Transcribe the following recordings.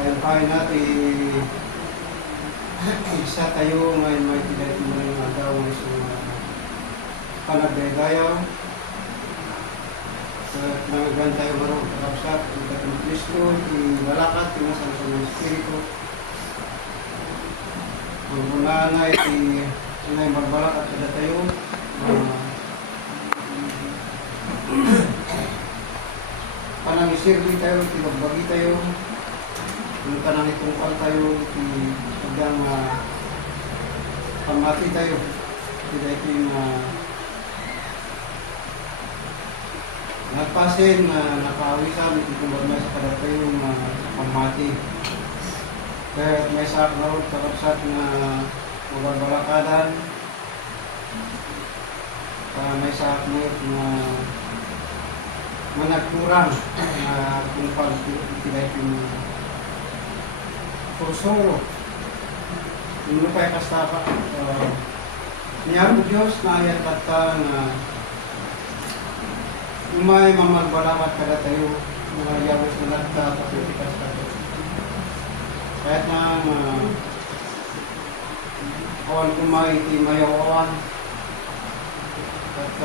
Kain natin. Isa tayo ngayon may pinag mo yung agaw ng panagdaydayaw. Sa nangagyan tayo marong karapsat, ang Kristo, ibalakat, pinasal sa mga Espiritu. Ang una na sinay magbalakat kada tayo. Panangisirbi tayo, tibagbagi tayo. Yung panangitungkal tayo, hanggang pamati tayo. Tidak ito yung nagpasin na nakawisan, itikumag na sa kadat tayo pamati. Kaya may saak na rin kakapsat na mabalakadan. May saak na rin na managkurang na kung pag-itilay yung kursoro. Yung lupay kastaka. Niya mo Diyos na ayat kata na umay mamagbalakat kada tayo mga yawis na lagta kapitikas kato. Kahit na awan umay iti mayawawan at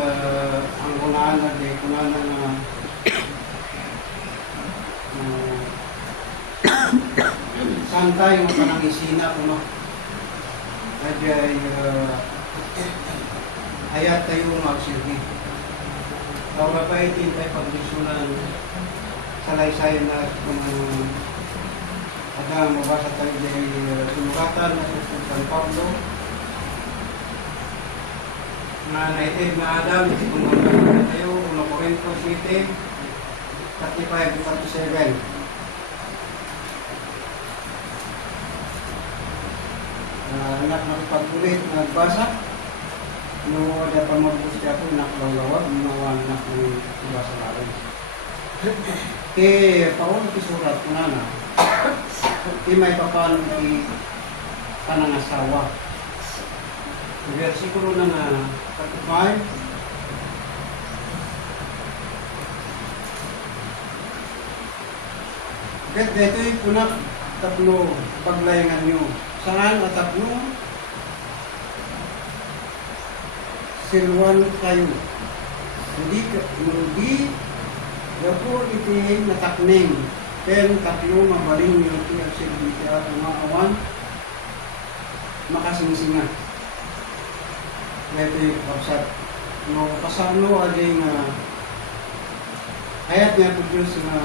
ang kunaan na di kunaan na santay mo pa ng isina kuno. Kaya ayat tayo magsilbi. Laura pa itin tayo pagdisunan sa laysayan na kung ada mabasa tayo dahil sinukatan na sa San Pablo na naitid na Adam, kung magkakaroon tayo, 1 Corinthos 7, 35-37. Anak nakipag-ulit, nagbasa. No, ada pa magbus siya po, naklawlawag, nawan na kung ibasa natin. Paul, isurat ko na na. May papalo ni panangasawa. Versikulo na nga 35. Dito yung punak tatlo paglayangan nyo. Saan at tatlo? Silwan kayo. Hindi Dapur iti natakning. Pero tatlo mabaling nyo iti at silbiti at umawan makasingsinga. Ito yung kapsat. No, kasano aling hayat niya po Diyos na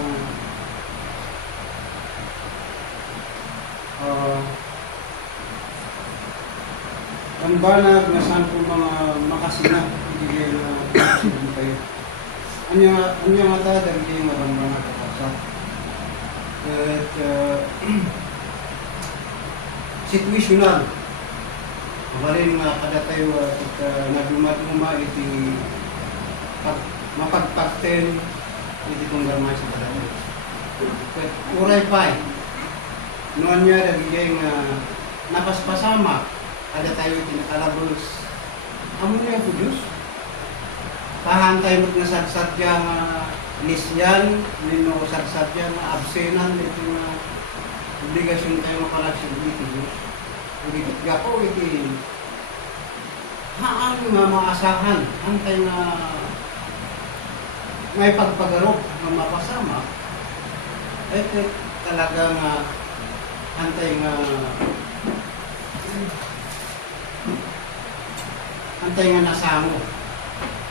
ang banag na saan po mga makasina hindi na hindi kayo. Anya mata dahil marang mga kapsat. At situational. Mabalin mga kada tayo at naglumat-luma iti mapagpakten iti kong gamay sa kadalo. Uray pa'y noon niya dagigay napaspasama kada tayo iti nakalabos. Amo niya po Diyos. Pahantay mo't nasagsadya nisyan, nino sagsadya absenan iti obligasyon tayo mapalagsyon iti Diyos. Ibigit ko, iti haang maasahan, hantay na may pagpagarok na mapasama, ay talagang hantay nga nasamo.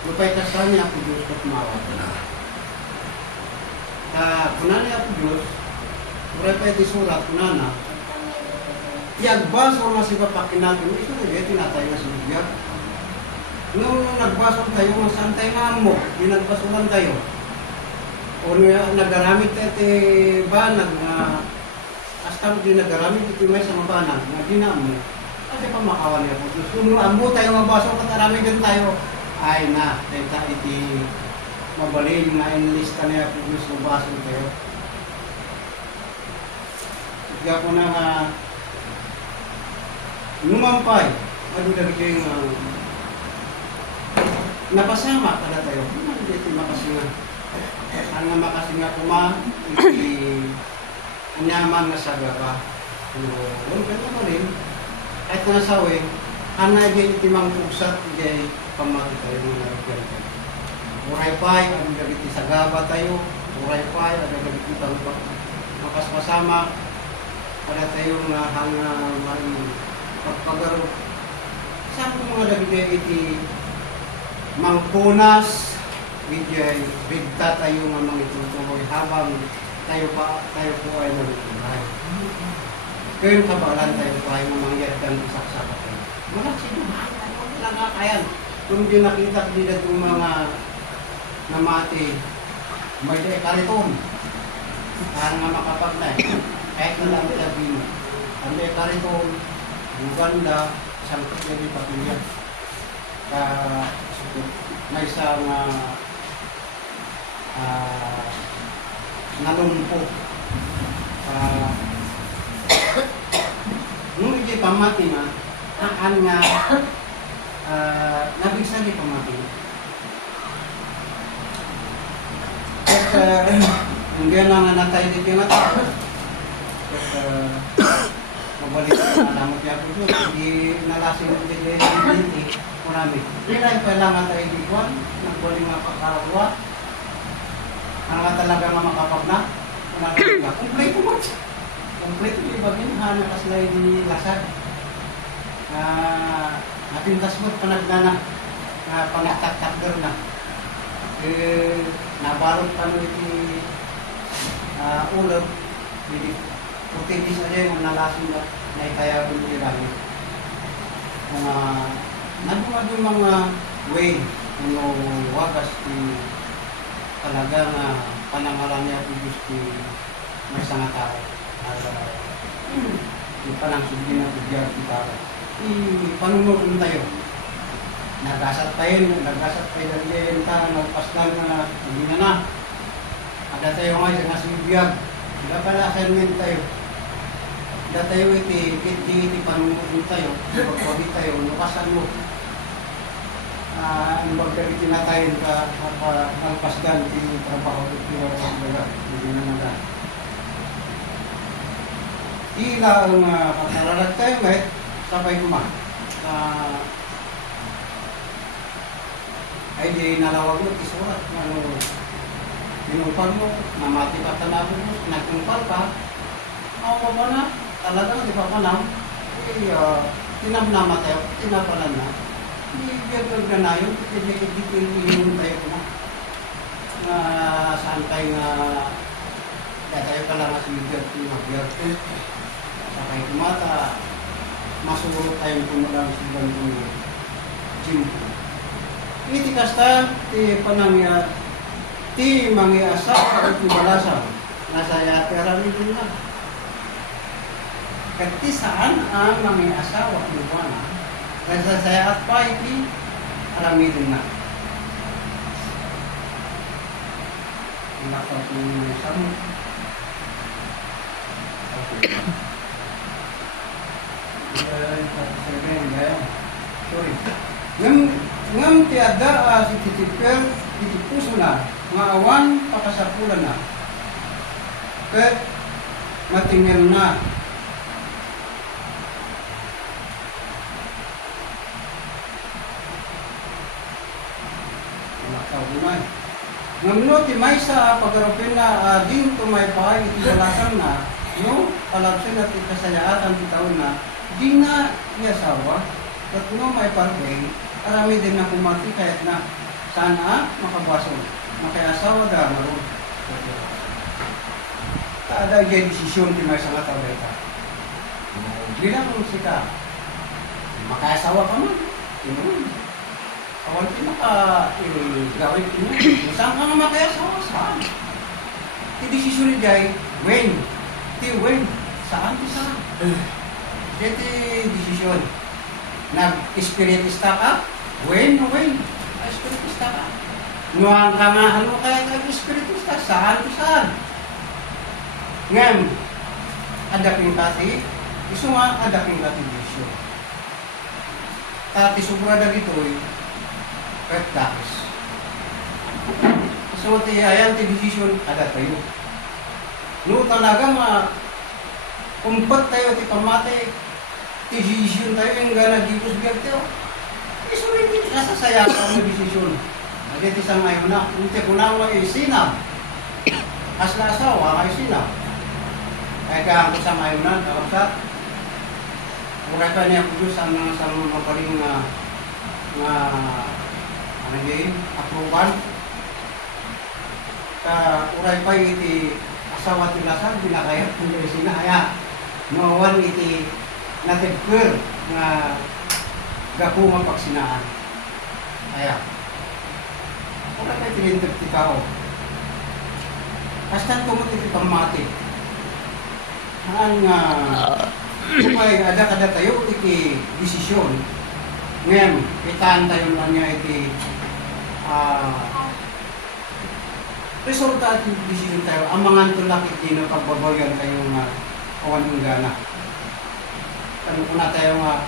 Lupay kasal niya ako Diyos at mawag. Kunan niya ako Diyos, uray pa iti surat, kunana, iagbaso nga si papakin natin, ito na tinatay nga sa Biblia. Nung nagbaso tayo, masantay nga mo, nagbasolan tayo. O nagaramit iti banag na hasta mo din nagaramit iti may sa mabanag na ginamo. Kasi pamakawan niya po. Kung amo tayo magbaso, katarami din tayo. Ay na, iti mabalin na inlista niya po Diyos magbaso tayo. Kaya po na numampay, ano daging napasama kada tayo. Hindi ito makasinga. Ang makasinga kuma, nyaman nga sa gaba. Yung ganun mo rin, kahit nasawi, hanay din itimang pugsat, hindi pamati tayo mga nagkakita. Uray pa'y, ang gagiti sa gaba tayo, uray pa'y, ang gagiti tayo makasama, para tayong hanga pagpagaro. Saan ko mga dagiti iti mangpunas, bigay, bigta tayo nga mga itutuloy habang tayo po ay nagtutuloy. Kaya yung kabalan tayo po ay mamangyarihan isaksakat tayo. Wala sinuhan, wala nga kayan. Kung di nakita nila itong mga namati, may dekariton. Kaya nga makapagnay. Kahit na lang sabi mo. Ang dekariton, Uganda, sangkot na rin patuloy. May isang nalumpo. Nung hindi pamati na, ang nga nabigsan di pamati. At hindi na natay dito yung tao. At mabalik na alamot niya po doon. Hindi nalasing ng hindi. Marami. Hindi na kailangan tayo dikuan. Nagbalik mga pagkarawa. Ang nga talaga nga makapag na. Kompleto mo. Kompleto yung ibagin. Hana kaslay ni lasad. Ating tasmot panagdana. Panagtak-takder na. Nabalot pa nung iti ulam. Hindi. Puti sa niya yung nalasing na naitaya ko yung irami. Nandun mga way yung wagas ni talagang panangalan niya po Diyos ni may isang tao. Yung panangsubi na bigyan kita. Panunod mo tayo. Nagasat tayo lang ta, nagpasdan na, hindi na. Ada tayo ngayon sa nasibiyag. Hindi pala assignment tayo. Ada tayo iti panunod tayo. Pagpagit tayo, lukasan mo. Ang magkagiti na tayo nagpasdan iti trabaho iti hindi na nada. Ila ang pagkalalag tayo ngayon, sabay kuma. Ay di nalawag mo, isurat. Pinumpal mo, namati ka tanabo mo, nagkumpal ka. Ako ba na? Talagang di pa panam. Tinamnama tayo, tinapalan na. Ibiyag na na yun, dito yung tayo na. Saan tayo nga, kaya tayo ka lang sa ibiyag. Sakay kumata, masurot tayong kumalang sa ibang gym. Iti kasta, ti panangya, ti mangyasa, iti balasa, nasa yatera nito na. Kati saan ang mangyasa, wak luwana, nasa saya at pa, iti aramidin na. Nakapag yung sama. Okay. Sorry. Ngam tiada si titipel titipuso na nga awan pakasapulan na ket matingel na nakaunan ngamno ti may sa pagaropin na din tumay pa iti balasan na no palabsin at ikasayaatan ti taon na di na iasawa ket no may parway arami din na kumati kahit na sana makabaso. Makayasawa da maroon. Ada yung desisyon di may sangat tao ito. Bilang sika, makayasawa ka man. Awan pinaka-gawin mo. Saan ka nga makayasawa? Saan? Di desisyon ni Jai, when? When? Saan? Saan? Dito desisyon. Nag-espiritista ka? When? Espiritista ka? Nuhang ka nga, ano kaya nag-espiritista? Saan? Ngam, adaking kati, iso nga adaking kati bisyo. Tati sobra na gito'y, kahit dakis. So, ayan ti desisyon, ada tayo. No talaga kumpat tayo ti pamate, ti desisyon tayo yung gana gipos biyag tayo. Iso rin ti kasasaya ka ang desisyon. Agad isang ngayon na, kung ti kunang mo isinab, asla asawa ka isinab. Kaya ka ang isang ngayon na, kakapsat, uray pa niya po sa mga mapaling ano yun, approval. Uray pa iti asawa ti lasang, binakayat, hindi sinahaya. Mawan iti natagpur nga gapo mapagsinaan. Kaya, uray pa iti lintag ti tao. Kastan kumot iti pamati. Ang kupay ada-kada tayo iti desisyon. Ngayon, itaan tayo lang niya iti resulta at desisyon tayo. Ang mga tulakit din na pagbabayan tayo nga awan ng gana. Tanong ko na tayo nga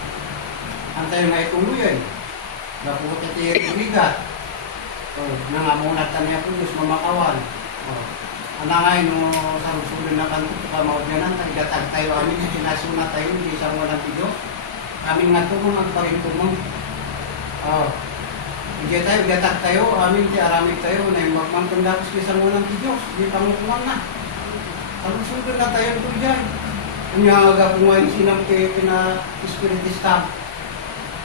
ang tayo nga ituloy ay napuot iti rigat. Nangamunat ka niya po Diyos mamakawan. Anangay no sa rusulun na kanto kamawad yan ang idatag tayo amin sinasunat tayo hindi isang walang video amin nga tumong magparintumong hindi tayo idatag tayo amin ti aramid tayo na yung magmantundakos isang walang video hindi pangukuman na sa rusulun na tayo ito dyan kunya aga pungayin sinang pina espiritista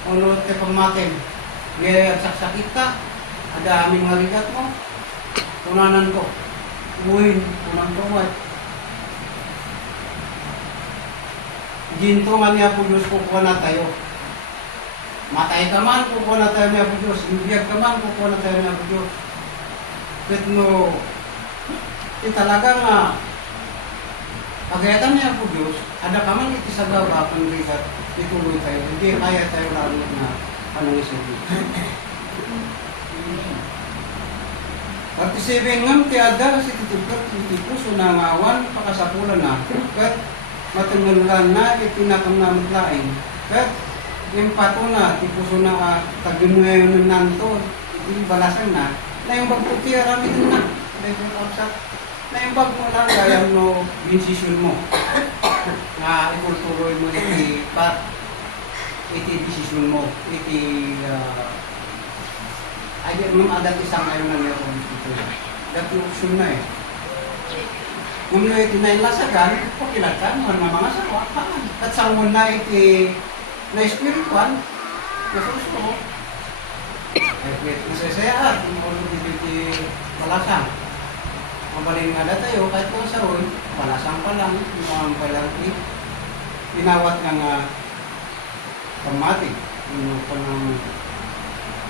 unod te pamatin ngayon saksakit ka ada aming marigat mo tunanan ko uwin, unang tungat. Gintungan niya po Diyos, kukuha na tayo. Matay ka man, kukuha na tayo niya po Diyos. Ibiyag ka man, kukuha na tayo niya po Diyos. But no, talaga nga, pagayatan niya po Diyos, ada ka man itisagaw ba, panligat, ituloy tayo. Hindi kaya tayo lalo na panangisip. 47 ngam ti ada si titubkat ti puso na ngawan pakasapulan na ket matunggulan na itinakam lain ket yung pato na ti puso na taginuyon nanto iti balasan na yung bagputi arami din na dahil kapsat na yung bag mo lang gayam no desisyon mo na ipultuloy mo iti desisyon mo iti ay nung adat isang ayaw na meron dito. Dati opsyon na eh. Kung yung itinailasagan, pakilatan, mga sawa, at sangon na iti na spiritual, nasuso mo. Ay, nasasayaan, kung ano dito iti balasang. Mabalin nga na tayo, kahit kung sa roy, balasang pa lang, yung palang pinawat ng pamati. Yung panang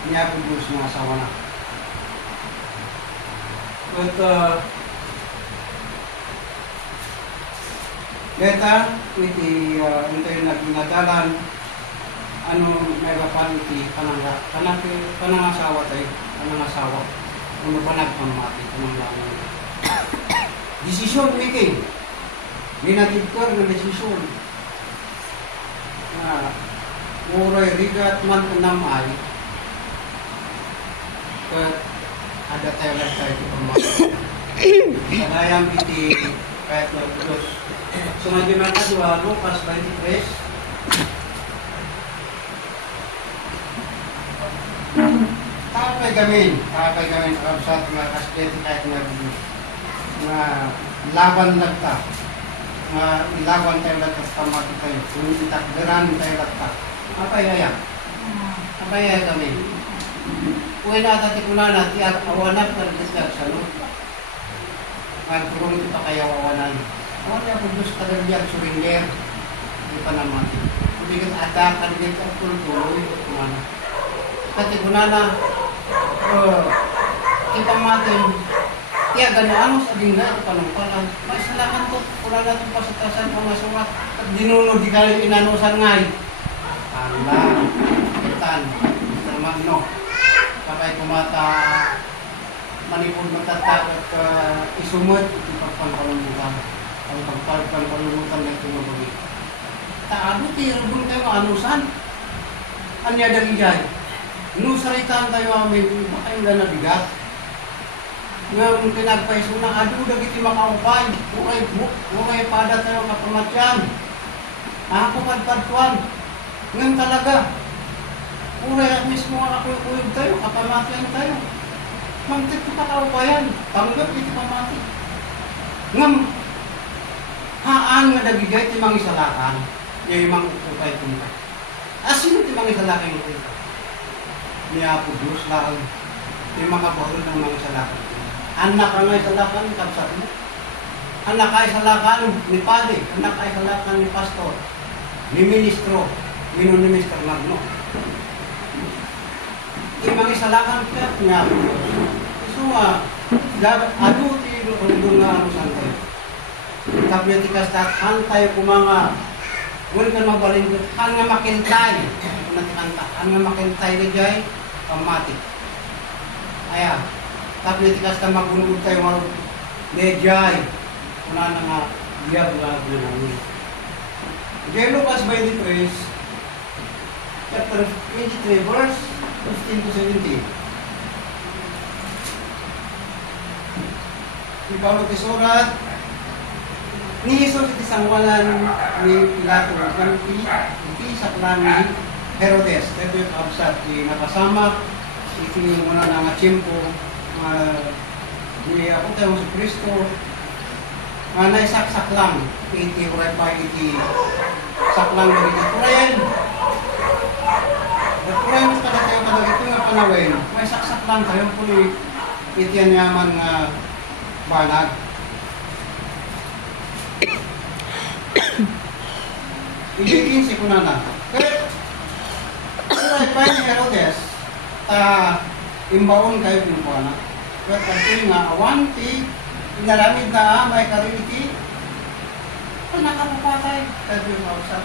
niya po Diyos ng asawa na. But, beta, iti yung naging ano, may kapan iti panangasawa tayo, panangasawa, ano pa nagpamati, pananglangan. Desisyon making, minatibkar ng desisyon. Muray rigat man kanamay, ada tayo lang tayo ito pamati. Kadayang iti kahit na Diyos. Sumadyo na kadwa, Lucas 23. Kakay gamin, kapsat nga kasketi kahit na Diyos. Nga laban lagta. Nga ilaban tayo lagta sa pamati tayo. Kung itakderan tayo lagta. Apay kami. Uy na tati kuna na ti awanap na discuss ano. Magturong ito pa kayo awanan. Awan niya po Diyos kadalyan suringer. Hindi pa naman. Kubigat ada kanigit ang tuloy. Tati kuna na ipamatin. Kaya gano'n sa dinga panumpalan. May salakan to. Kula na itong pasatasan pangasukat. At dinunod di kayo inanusan ngay. Ala. Itan. Magno. Kapay kumata manipod magtatag at isumod ipagpangkalumutan. Ang pagpangkalumutan na tumabagi. Taado tirubong tayo anusan. Anya dali jay. Nusaritaan tayo amin, baka yung nabigat. ng pinagpaiso na adu dagiti makaupay, uray pada tayo kapamatyan. Ako padpadtuan. Ngayon talaga, uray at mismo kakuyog tayo, kapamatyan tayo. Mangtit ko pakaupayan, tanggap iti pamati. Ngam, haan nga dagigay ti mga isalakan, yung mga upay kumpa. Sino ti mga isalakan yung kumpa? Ni Apo Diyos lang, yung mga bahol ng mga isalakan. Anak ka nga isalakan, kapsat mo. Anak ka isalakan ni Padre, anak ka isalakan ni Pastor, ni Ministro, Minister Magno. Yung mga isalakan ka, ni Apo Diyos. So, ado ti rundong nga ano saan tayo. Kapletikas han tayo kumanga, wala ka mabalin ko, han nga makintay. Han nga makintay ni Jai, pamati. Aya, kapletikas ka magunod tayo mga ni Jai. Una na nga, biyag-lag na namin. Jai Lucas 23, chapter 23, verse 15 to 17. Di Paulo tisurat, ni Jesus iti sangwalan ni Pilato, iti saklan ni Herodes. Ito yung kaabsat, napasama, iti muna na nga tiyempo, ni ako tayo sa Kristo, naisaksak lang, iti uray pa, iti saklang na iti turayan. At turayan mas kada tayo kada ito nga panawin, may saksak lang tayo po ni iti anyaman nga banag. Ibigin si kunana. Kaya, uray pa ni Herodes, imbaon kayo pinupuana. Kaya pagkili nga, awan ti, inaramid na may kariniti, nakamapatay. Kaya yung mausap.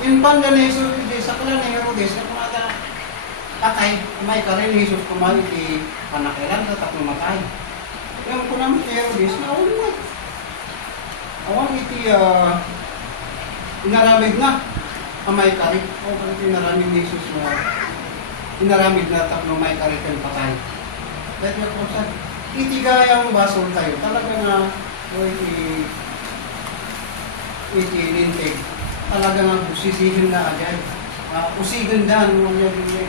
In banda ni Jesus, sa kala ni Herodes, na kumata, patay, may karin ni Jesus kumali ti panakilan sa tatlong matay. Yung kunam ti Herodes, naulunod. Awan iti, inaramid na, may karin. O kaya inaramid ni Jesus na, inaramid na tatlong may karin kang patay. Kaya yung mausap, itigayang basol tayo. Talaga na, o iti lintig. Talaga nga busisihin na agad. Usigan dan,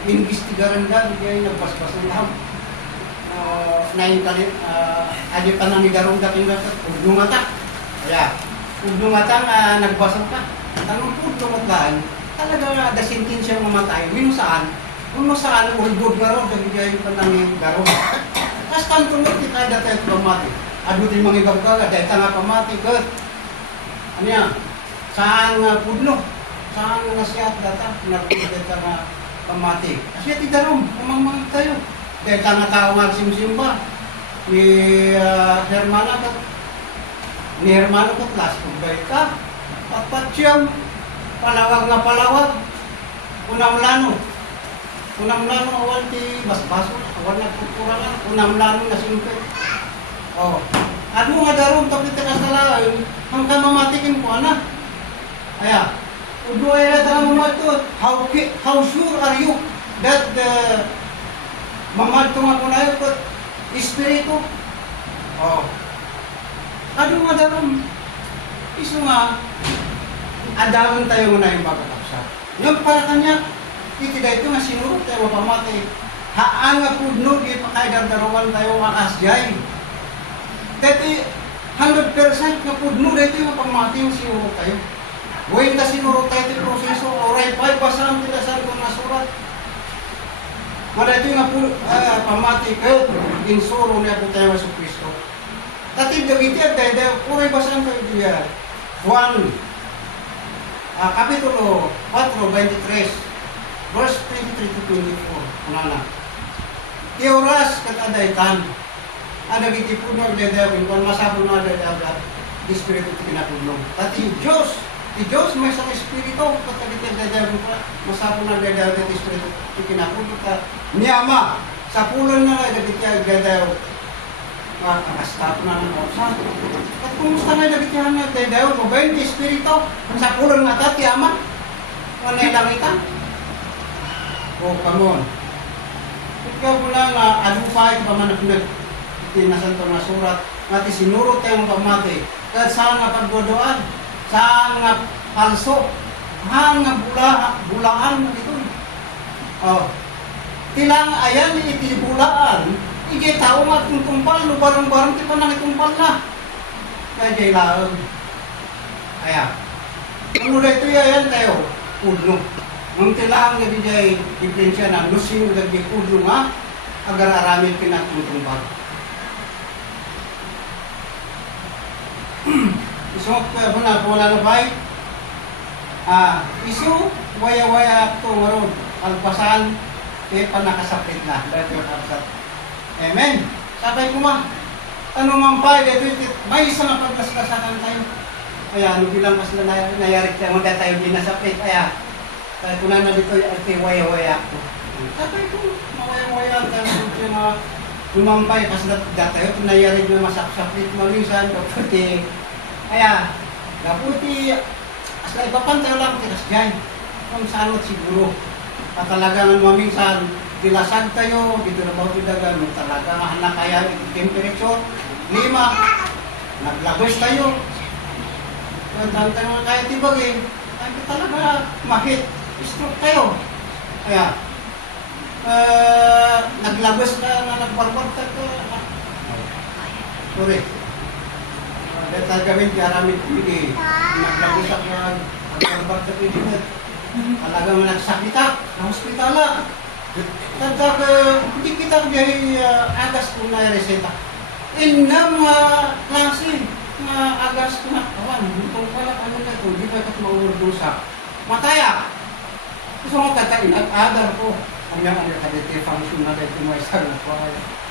investigaran dan, kaya nagbasbas ng laham. Adi pa nang nigarong dating na udlungata. Kaya, udlungata nga nagbasang ka. Tanong po udlungataan, talaga nga dasintin siya mamatay. Mino saan? Kung saan, ulbod nga ron, kaya pa nang nigarong. Tapos kantunod kita dati at pamati. Ado din mga ibagbaga, dahil nga pamati, kat. Ano yan? Saan nga pudlo? Saan nga nasiyat data? Dahil nga pamati. Kasi ti darom, umang tayo. Dahil nga tao nga simsimba. Ni Hermana kat. Ni Hermana kat, last kumbay ka. Patpatsiyam. Palawag nga palawag. Unamlano. Unamlano awan ti basbaso. Awan nagkukurangan. Unamlano na simpet. Oh. Ano nga darom tapos ka sa lain, hanggang mamatikin ko ana. Aya. Udo ay na mamadto. How sure are you that mamadto nga kunayo ko espiritu? Oh. Ano nga darom? Isu nga adaman tayo na yung magkakapsa. Yung para kanya, itida ito nga sinurot tayo mapamatay. Haan nga pudno, di pa kaya darawan tayo makasjay. Dati 100% na pudno, dati yung pamati yung sinurot tayo. Buhay na sinurot tayo ito proseso, oray pa, basahan tilasan kung nasurat. Dati nga pamati kayo, insuro niya po tayo sa Kristo. Dati dagiti at dahil, oray basahan tayo diya. Juan, Kapitulo 4, 23, verse 23 to 24. Ano na? Tioras katadaytan. Ada giti puno dedawin kung masabon na dedawin di espiritu ti kinatulong. Tati Diyos may isang espiritu katagiti dedawin ko masabon na dedawin ti espiritu ti kinatulong ta niyama sa pulon na giti dedawin kakastato na ng kausa. At kumusta na giti na dedawin mo ba yung espiritu sa pulon na ta ti ama? Wala lang ita? O come on. Ikaw ko lang, ano pa ito pa man di nasan to nasurat, ngati sinurot tayong pamati, kahit saan nga pagdodoan, saan nga palso, nga bulaan mo ito. Oh, tilang ayan iti bulaan, iti tao nga itong tumpal, no barang-barang ti pa nang itumpal na. Kaya jay laang. Kaya, ano na ito yan tayo? Udlo. Nung tilang nga di jay diferensya na lusing lagi udlo nga, agar aramid pinatutumbag. Isok ko na wala na bay. Isu waya-waya to ngaron alpasan kay panakasapit na. Dito kapsat. Amen. Sabay ko ma. Ano man pa dito may isang paglaslasakan tayo. Kaya ano bilang mas nayari tayo tayo din nasapit kaya kung na dito ay waya-waya to. Sabay ko mawaya-waya tayo mga lumampay kasi datayo nayari na masapsapit malisan kapati. Kaya kaputi asla iba pan tayo lang tikas dyan kung saan siguro at talagang maminsan dilasag tayo dito na ba dagan talaga mahal kaya temperature 5 naglagos tayo tantan mo kaya tibagin ay talaga mahit stroke tayo kaya naglagos ka na nagbarbar tayo sorry dahil gawin kaya namin pili naglagos ako nagbarbar tayo pili talagang nagsakita na hospitala tanda hindi kita biyahe agas kung na-reseta inam klase na agas na kawan kung pala ano na ito di ba ito maurdusa mataya gusto mo tatain at adar ko ang yan ang kadete function na ito may isang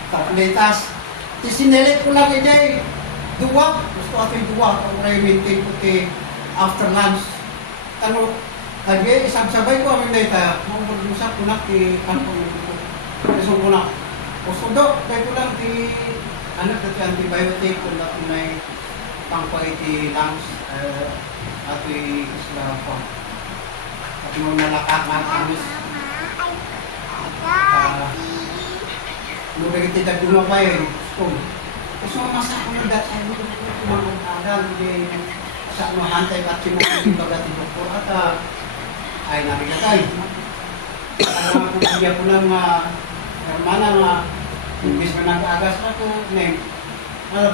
tapletas tisinilit ko lang ijay duwa gusto ato yung duwa kung maintain ko after lunch tanong lagi, isang-sabay ko amin na ita, mag-usap ko na ki kampong ito. Isang ko na. O sudo, tayo ko lang ki, anak na antibiotic, kung na may pangpaiti lungs, at isla po. At mo nalakak na kinis. Nung nagitidag doon pa yun, gusto mo masak ko na dati, ay mo kumang-agal, sa ano hantay at sinasabing bagati doktor at ay nabigatay. Alam ko siya ko ng hermana nga imbis na nag-agas na ko name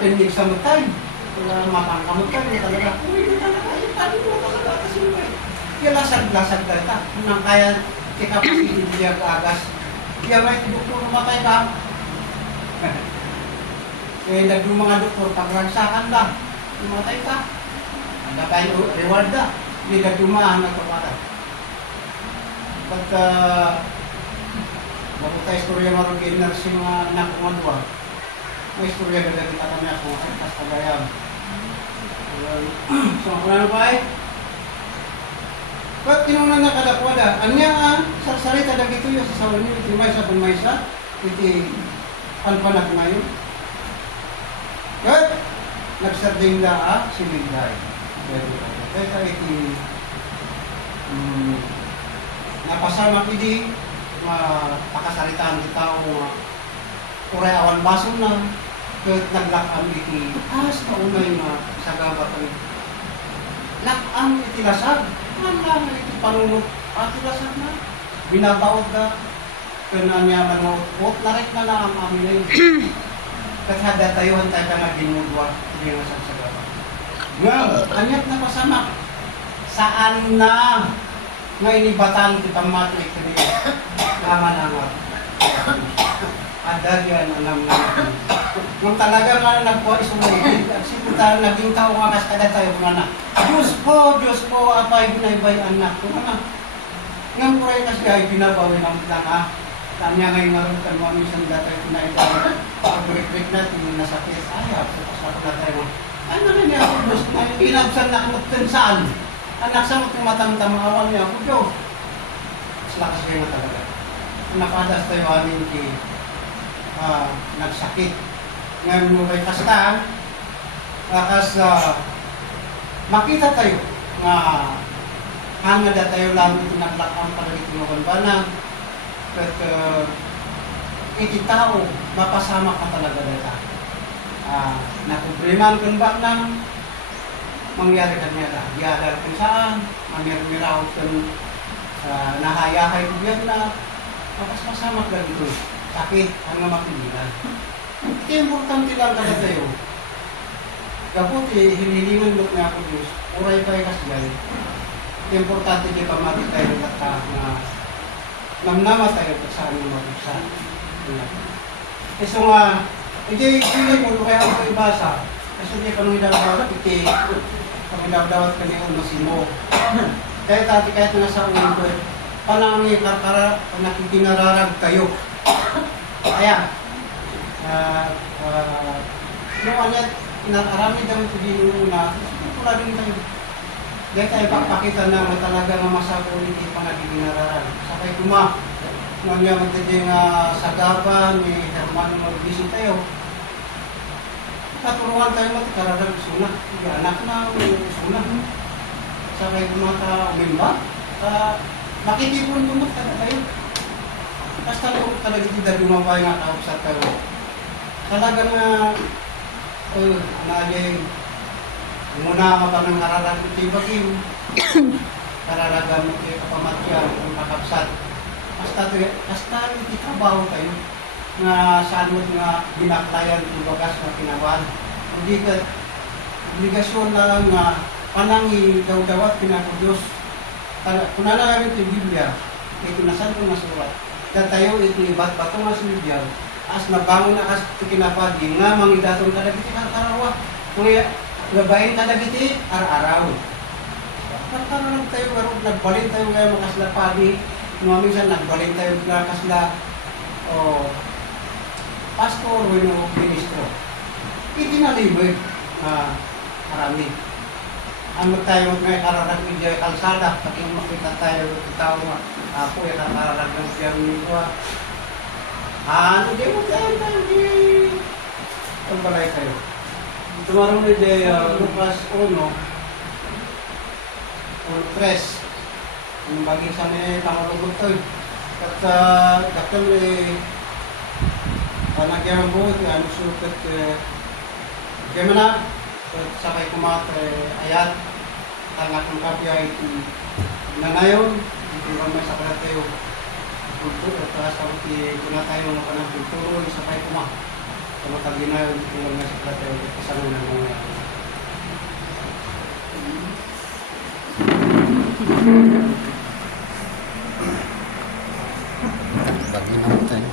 pindig sa mutay wala mapangkamutay niya talaga uy talaga yung tabi mo talaga kasi kaya lasag-lasag talaga nang kaya kapasiti niyaag-agas kaya may doktor namatay ka kaya nagdung mga doktor pagragsakan lang namatay ka ang kayo reward na hindi nagdumaan nagpapatay pagka napunta istorya marugin na si mga anak ko madwa may istorya na kita kami ako ay pas kagayam so ako na ba ay ba't kinuna na kadakwada anya sarsalita na gito yung sasawan niyo iti maysa kung maysa iti panpanag ngayon kat nagsarding na si Linday kaya iti napasama pidi pakasaritaan di tao kuray awan baso na kahit naglakam iti sa unay na sagabat ay lakam iti lasag lang iti panunod at lasag na binabaot na kaya niya manuot narit na lang ang amin na yun kahit hada tayo hantay ka na ginudwa hindi nga sa sagabat nga anyat na pasama saan na nga inibatan kitang matrik niya naman ang ada yan alam natin nung talaga nga nagpuha isumay siputa naging tao nga kas kada tayo kumana Diyos po apay binaybay anak kumana ngam kuray kasi ay binabawi ng lang tanya ngayon maroon kan mo minsan datay pinaybay pag-break na tingin na sakit ay sa na tayo ano na niya Diyos inabsan na kumutin saan anak sa mga tumatamtam ang awal niya, ako Diyos. Lakas kayo na talaga. Nakadas tayo amin ki nagsakit. Ngayon mo kay kastahan, lakas makita tayo nga hangad tayo lang ito naglakang pagalitin mo kanbanang at iti tao, mapasama ka talaga dito. nakubriman kung ba ng mangyari kanya na giadal kung saan, mamir-miraw kung nahayahay ko yan na mapaspasamak na dito. Sakit ang mapigilan. Ito importante lang kada tayo. Kaputi, hinilingan mo nga ako Diyos, uray pa kasgay. Importante di pa mati tayo na namnama tayo sa aming mabuksan. So nga, hindi mo kaya ako ibasa. Kasi hindi ka nung idawdawat iti, kung idawdawat ka niya umasimo. Kaya tati kahit na sa ulo ko, panangi para nakikinararag kayo. Kaya, noon yan, arami daw ito din una, wala din tayo. Dahil tayo pakita na talaga nga masabulit yung panagiginararag. Sakay kuma, noon nga magdading sagaban ni Herman mag-visit tayo. Katuruan tayo matikararag suna. Anak na suna. Sakay kuma ka umimba. Makitipon kumot tayo. Basta talaga tidak lumabay nga kausap tayo. Talagang naging muna ka pa ng kararag ito yung bagim. Kararagan mo kayo kapamatya, ang kakapsat. Basta ititrabaho tayo na saan mo nga binaklayan yung bagas na kinawan. Hindi ka, obligasyon na lang nga panangi daw-dawat pinakudiyos. Kung nalagamit yung Biblia, ito na saan kong masulat. Tayo ito iba't bato nga sa Biblia. As nabangon na kas kinapadi nga mangidaton kada kiti karawa. Kuya gabayin kada kiti araw-araw. Nagkaroon tayo garo nagbalin tayo nga makasla padi. Minsan nagbalin tayo nga kasla pastor o ministro. Itinalibay marami. Ang tayo may kararag media kalsada pati makita tayo tao nga ako ya kararag ng piyerno ko. Hindi mo tayo di ang balay kayo. Tumarong ni Lucas 1 o 3 ang baging sa may pangalugot to. At dakil nagyang buhot ano sukat kaya na sakay kumat ayat tangak ng kapya nanayon ito lang may sakala tayo kultur at sabi kuna tayo mga panang kulturo sakay kumat kamatagi na yun ito lang may sakala tayo kasama ng mga Bagi naman tayo.